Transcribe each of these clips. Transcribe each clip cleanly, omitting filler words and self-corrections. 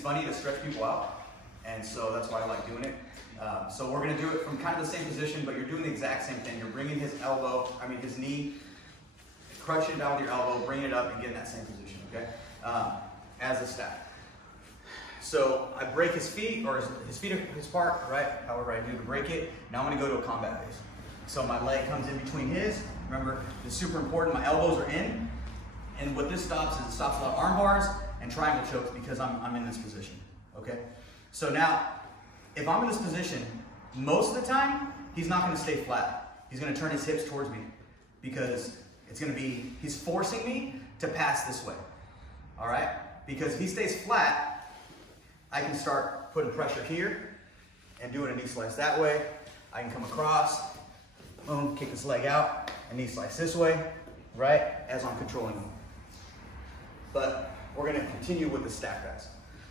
funny to stretch people out, and so that's why I like doing it. So we're gonna do it from kind of the same position, but you're doing the exact same thing. You're bringing his knee, crushing it down with your elbow, bringing it up and getting that same position, okay? As a stack. So I break his feet, or his feet apart, right? However I do to break it. Now I'm gonna go to a combat base. So my leg comes in between his. Remember, it's super important, my elbows are in. And what this stops is it stops a lot of arm bars and triangle chokes because I'm in this position, okay? So now, if I'm in this position, most of the time, he's not gonna stay flat. He's gonna turn his hips towards me because he's forcing me to pass this way, all right? Because if he stays flat, I can start putting pressure here and doing a knee slice that way. I can come across, boom, kick this leg out, and knee slice this way, right? As I'm controlling him. But we're gonna continue with the stack guys.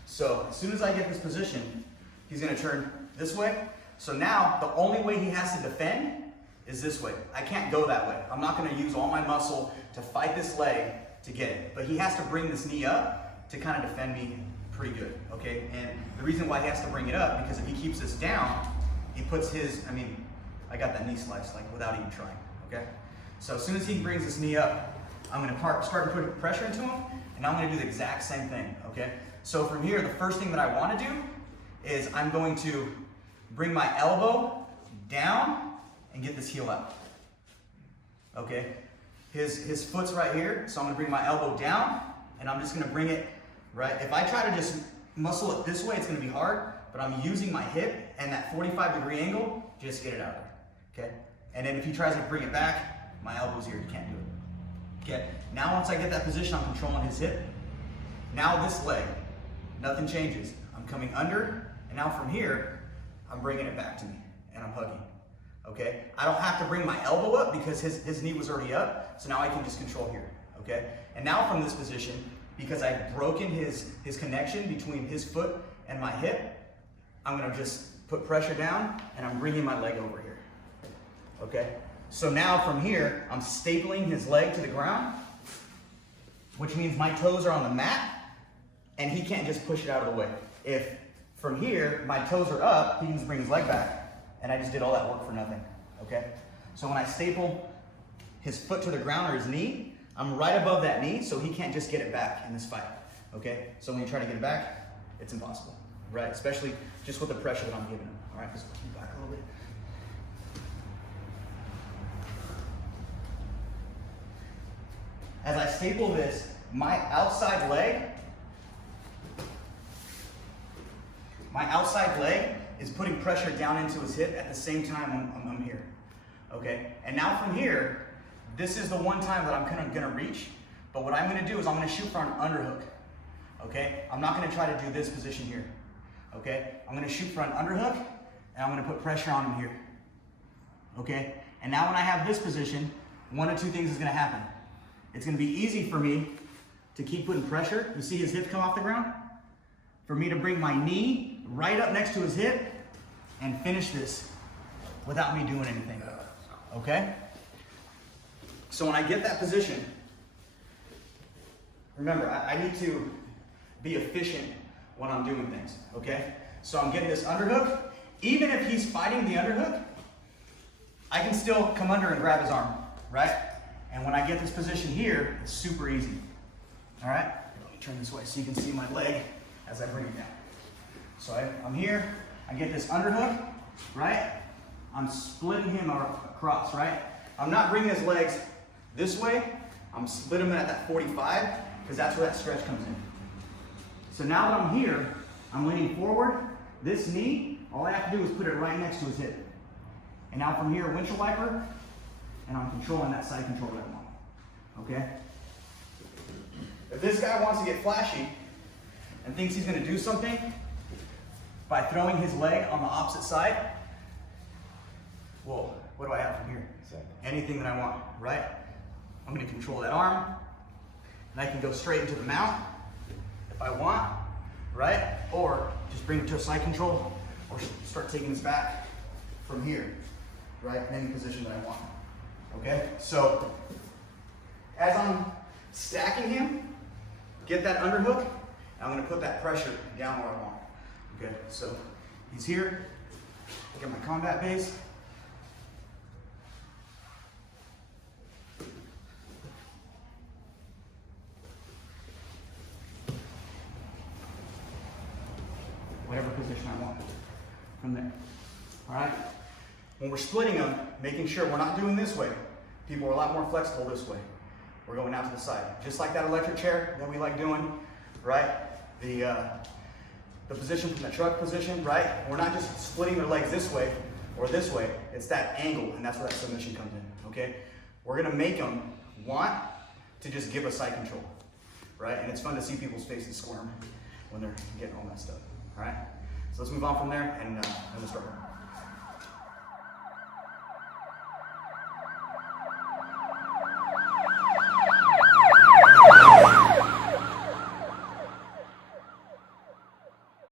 So as soon as I get this position, he's gonna turn this way. So now the only way he has to defend is this way. I can't go that way. I'm not gonna use all my muscle to fight this leg to get it. But he has to bring this knee up to kind of defend me pretty good, okay? And the reason why he has to bring it up, because if he keeps this down, he puts I got that knee slice like without even trying, okay? So as soon as he brings this knee up, I'm gonna start to put pressure into him, and I'm gonna do the exact same thing, okay? So from here, the first thing that I wanna do is I'm going to bring my elbow down and get this heel out, okay? His foot's right here, so I'm gonna bring my elbow down, and I'm just gonna bring it, right? If I try to just muscle it this way, it's gonna be hard, but I'm using my hip and that 45-degree angle, just get it out there, okay? And then if he tries to bring it back, my elbow's here, you can't do it, okay? Now once I get that position, I'm controlling his hip. Now this leg, nothing changes. I'm coming under, and now from here, I'm bringing it back to me, and I'm hugging, okay? I don't have to bring my elbow up because his knee was already up, so now I can just control here, okay? And now from this position, because I've broken his connection between his foot and my hip, I'm gonna just put pressure down, and I'm bringing my leg over here, okay? So now from here, I'm stapling his leg to the ground, which means my toes are on the mat, and he can't just push it out of the way. If from here, my toes are up, he can just bring his leg back, and I just did all that work for nothing, okay? So when I staple his foot to the ground or his knee, I'm right above that knee, so he can't just get it back in this fight, okay? So when you try to get it back, it's impossible, right? Especially just with the pressure that I'm giving him, all right? Just keep back a little bit. As I staple this, my outside leg is putting pressure down into his hip at the same time I'm here, okay? And now from here, this is the one time that I'm gonna reach, but what I'm gonna do is I'm gonna shoot for an underhook, okay? I'm not gonna try to do this position here, okay? I'm gonna shoot for an underhook, and I'm gonna put pressure on him here, okay? And now when I have this position, one of two things is gonna happen. It's gonna be easy for me to keep putting pressure. You see his hips come off the ground? For me to bring my knee right up next to his hip and finish this without me doing anything, okay? So when I get that position, remember, I need to be efficient when I'm doing things, okay? So I'm getting this underhook. Even if he's fighting the underhook, I can still come under and grab his arm, right? And when I get this position here, it's super easy, all right? Let me turn this way so you can see my leg as I bring it down. So I'm here, I get this underhook, right? I'm splitting him across, right? I'm not bringing his legs this way, I'm splitting him at that 45, because that's where that stretch comes in. So now that I'm here, I'm leaning forward, this knee, all I have to do is put it right next to his hip. And now from here, windshield wiper, and I'm controlling that side control that I want, okay? If this guy wants to get flashy and thinks he's gonna do something by throwing his leg on the opposite side, well, what do I have from here? Anything that I want, right? I'm gonna control that arm, and I can go straight into the mount if I want, right? Or just bring it to a side control, or start taking this back from here, right? In any position that I want, okay? So, as I'm stacking him, get that underhook, I'm gonna put that pressure down where I want. Okay, so he's here. Look at my combat base. Whatever position I want from there. All right? When we're splitting them, making sure we're not doing this way. People are a lot more flexible this way. We're going out to the side. Just like that electric chair that we like doing, right? The position from the truck position, right? We're not just splitting their legs this way or this way. It's that angle, and that's where that submission comes in, okay? We're gonna make them want to just give us side control, right? And it's fun to see people's faces squirm when they're getting all messed up, all right? So let's move on from there and we'll start.